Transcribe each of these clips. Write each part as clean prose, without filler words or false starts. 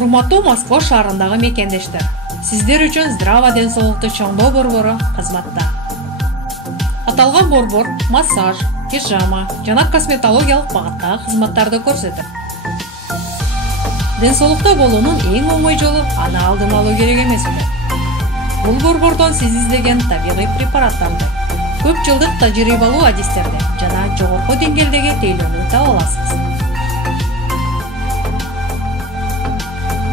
Урматтуу Москва шаарындагы мекендештер, сиздер үчүн Здрава ден соолукту чоңдоо борбору кызматта. Аталган борбор массаж, пижама жана косметологиялык багыттагы кызматтарды көрсөтөт. Ден соолукта болуунун эң оңой жолу аны алдын алуу керек эмес экен. Бул борбордон сиз издеген табигый препараттарды, көп жылдык тажрыйбалуу адистерди жана жогорку деңгээлдеги тейлөөнү таба аласыз.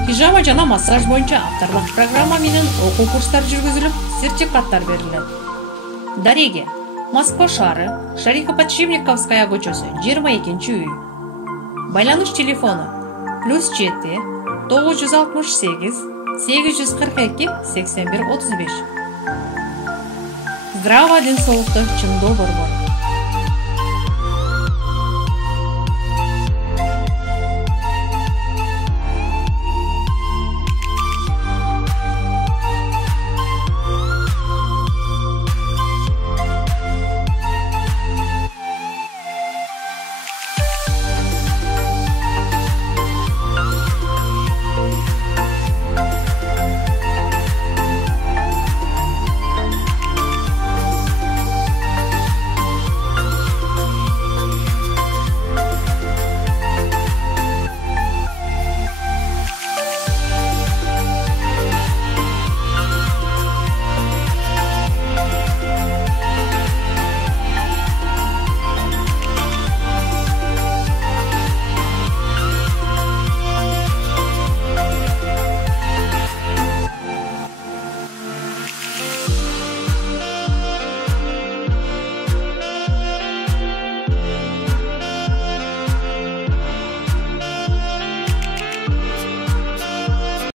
Пижама жана массаж боюнча авторлук программа менен окуу курстар жүргүзүлүп, сертификаттар берилет. Дареге, Москва шаары, Шарико-Подшипниковская көчөсү, 22-үй. Байланыш телефону +7 968 842 81 35. Здрава ден соолукту чыңдоо борбору.